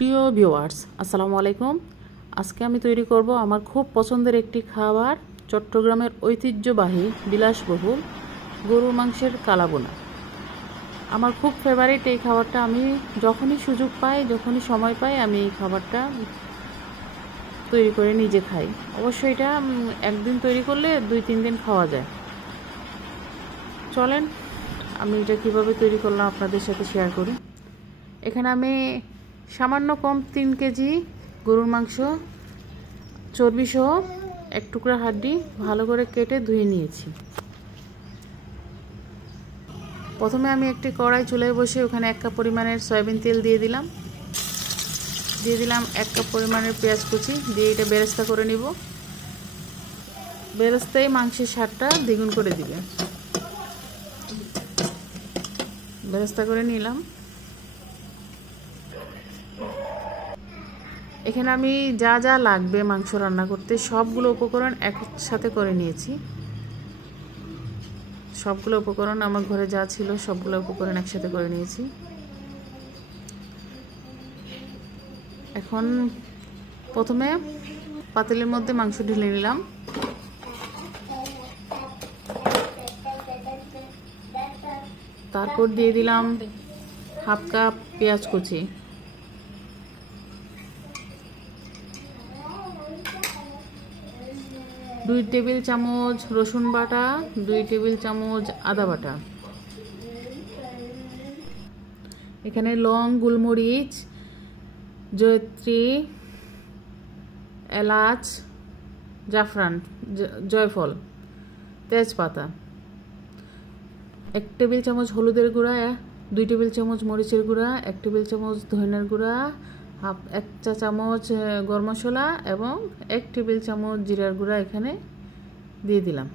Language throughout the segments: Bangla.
প্রিয় ভিউয়ার্স, আসসালামু আলাইকুম। আজকে আমি তৈরি করব আমার খুব পছন্দের একটি খাবার, চট্টগ্রামের ঐতিহ্যবাহী বিলাসবহুল গরুর মাংসের কালাবোনা। আমার খুব ফেভারিট এই খাবারটা। আমি যখনই সুযোগ পাই, যখনই সময় পাই, আমি এই খাবারটা তৈরি করে নিজে খাই। অবশ্যই এটা একদিন তৈরি করলে 2-3 দিন খাওয়া যায়। চলেন আমি এটা কিভাবে তৈরি করলাম আপনাদের সাথে শেয়ার করি। এখানে আমি সামান্য কম 3 কেজি গরুর মাংস চর্বি সহ এক টুকরা হাড্ডি ভালো করে কেটে ধুয়ে নিয়েছি। প্রথমে আমি একটি কড়াই চুলায় বসে ওখানে 1 কাপ পরিমাণের সয়াবিন তেল দিয়ে দিলাম 1 কাপ পরিমাণের পেঁয়াজ কুচি দিয়ে এটা বেরেস্তা করে নিব। বেরেস্তায় মাংসের স্বাদটা দ্বিগুণ করে দিবে। বেরেস্তা করে নিলাম। এখানে আমি যা যা লাগবে মাংস রান্না করতে সবগুলো উপকরণ একসাথে করে নিয়েছি। সবগুলো উপকরণ আমার ঘরে যা ছিল সবগুলো উপকরণ একসাথে করে নিয়েছি। এখন প্রথমে পাতিলের মধ্যে মাংস ঢেলে নিলাম। তারপর দিয়ে দিলাম 1/2 কাপ পেঁয়াজ কুচি, 2 টেবিল চামচ রসুন বাটা, 2 টেবিল চামচ আদা বাটা। এখানে লং, গোলমরিচ, জয়ত্রী, এলাচ, জাফরান, জয়ফল, তেজপাতা, 1 টেবিল চামচ হলুদের গুঁড়া, 2 টেবিল চামচ মরিচের গুঁড়া, 1 টেবিল চামচ ধনিয়ার গুঁড়া, 1 চা চামচ গরম মশলা এবং 1 টেবিল চামচ জিরার গুঁড়া এখানে দিয়ে দিলাম।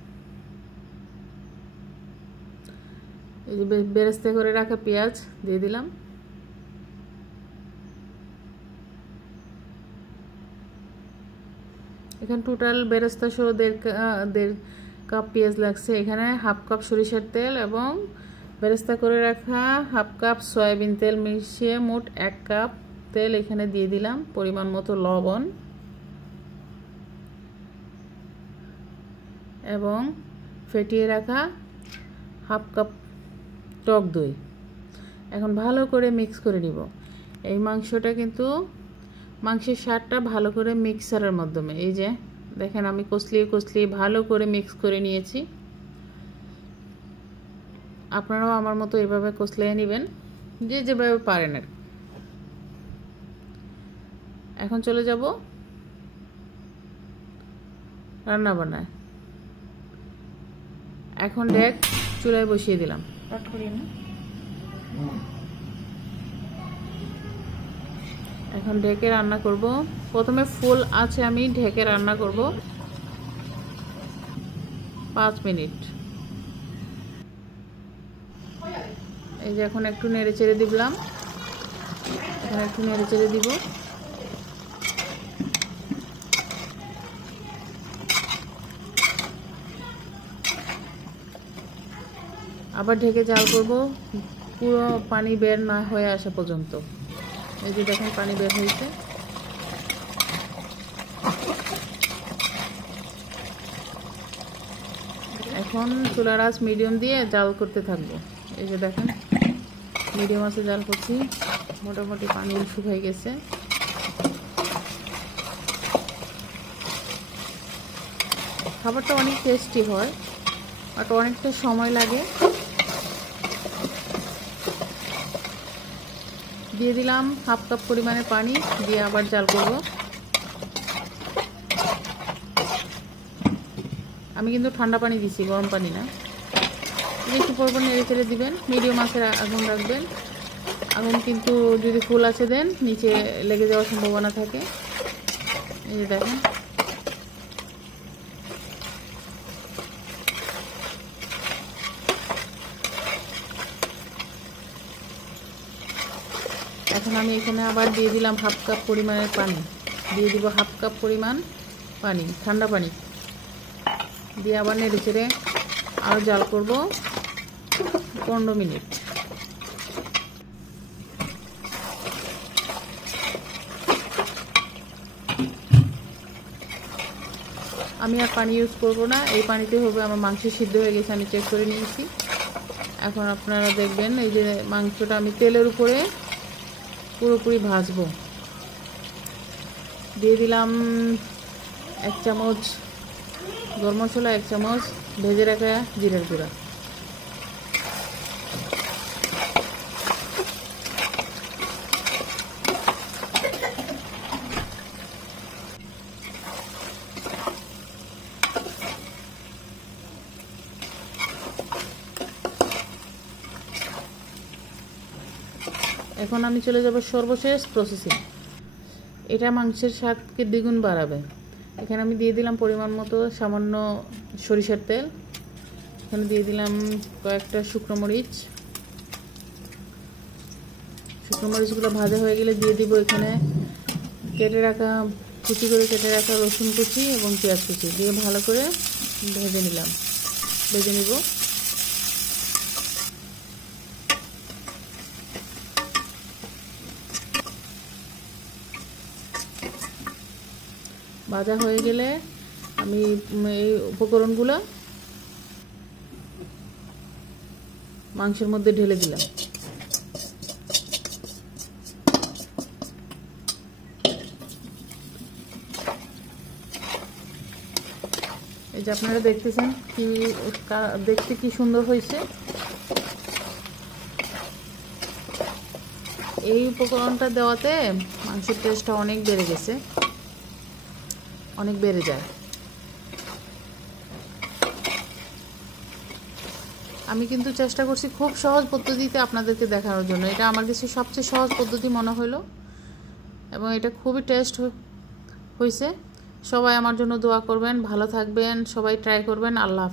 এই যে বেরেস্তা করে রাখা পেঁয়াজ দিয়ে দিলাম। এখানে টোটাল বেরেস্তা সহ 1.5 কাপ পেঁয়াজ লাগছে। এখানে 1/2 কাপ সরিষার তেল এবং বেরেস্তা করে রাখা 1/2 কাপ সয়াবিন তেল মিশিয়ে মোট 1 কাপ তেল এখানে দিয়ে দিলাম। পরিমাণ মতো লবণ এবং ফেটিয়ে রাখা 1/2 কাপ টক দই। এখন ভালো করে মিক্স করে নিব। এই মাংসটা কিন্তু মাংসের স্বাদটা ভালো করে মিক্সারের মাধ্যমে, এই যে দেখেন আমি কষলিয়ে ভালো করে মিক্স করে নিয়েছি। আপনারাও আমার মতো এভাবে কষলিয়ে নেবেন, যে যেভাবে পারেন আর। এখন চলে যাব রান্না বান্নায়। এখন ডেক চুলায় বসিয়ে দিলাম। এখন ঢেকে রান্না করব। প্রথমে ফুল আছে আমি ঢেকে রান্না করব 5 মিনিট। এই যে এখন একটু নেড়ে চেড়ে দিলাম। এখন একটু নেড়ে চেড়ে দিব। আবার ঢেকে জাল করব পুরো পানি বের না হয়ে আসা পর্যন্ত। এই যে দেখেন পানি বের হয়েছে। এখন চুলার আঁচ মিডিয়াম দিয়ে জাল করতে থাকবো। এই যে দেখেন মিডিয়াম আঁচে জাল করছি। মোটামুটি পানি শুকিয়ে গেছে। খাবারটা অনেক টেস্টি হয়, বাট অনেকটা সময় লাগে। দিয়ে দিলাম 1/2 কাপ পরিমাণে পানি, দিয়ে আবার জাল করব। আমি কিন্তু ঠান্ডা পানি দিছি, গরম পানি না। একটু পরপর নেড়ে চেড়ে দিবেন। মিডিয়াম আঁচে আগুন রাখবেন। আগুন কিন্তু যদি ফুল আছে দেন নিচে লেগে যাওয়ার সম্ভাবনা থাকে। এই যে দেখেন এখন আমি এখানে আবার দিয়ে দিলাম 1/2 কাপ পরিমাণের পানি। দিয়ে দিব 1/2 কাপ পরিমাণ পানি, ঠান্ডা পানি দিয়ে আবার নেড়ে চেড়ে আরও জাল করব 15 মিনিট। আমি আর পানি ইউজ করব না, এই পানিতে হবে। আমার মাংস সিদ্ধ হয়ে গেছে, আমি চেক করে নিয়েছি। এখন আপনারা দেখবেন এই যে মাংসটা আমি তেলের উপরে পুরোপুরি ভাজবো। দিয়ে দিলাম 1 চামচ গরম মশলা, 1 চামচ ভেজে রাখা জিরার গুঁড়া। এখন আমি চলে যাব সর্বশেষ প্রসেসিং। এটা মাংসের স্বাদকে দ্বিগুণ বাড়াবে। এখানে আমি দিয়ে দিলাম পরিমাণ মতো সামান্য সরিষার তেল। এখানে দিয়ে দিলাম কয়েকটা শুকনো মরিচ। শুকনো মরিচগুলো ভাজা হয়ে গেলে দিয়ে দিব এখানে কুচি করে কেটে রাখা রসুন কুচি এবং পেঁয়াজ কুচি দিয়ে ভালো করে ভেজে নিব। ভাজা হয়ে গেলে আমি এই উপকরণগুলো মাংসের মধ্যে ঢেলে দিলাম। এই যে আপনারা দেখতেছেন দেখতে কি সুন্দর হয়েছে। এই উপকরণটা দেওয়াতে মাংসের টেস্টটা অনেক বেড়ে গেছে, অনেক বেড়ে যায়। আমি কিন্তু চেষ্টা করছি খুব সহজ পদ্ধতিতে আপনাদেরকে দেখানোর জন্য। এটা আমার কাছে সবচেয়ে সহজ পদ্ধতি মনে হলো এবং এটা খুবই টেস্ট হয়েছে। সবাই আমার জন্য দোয়া করবেন, ভালো থাকবেন, সবাই ট্রাই করবেন। আল্লাহ হাফেজ।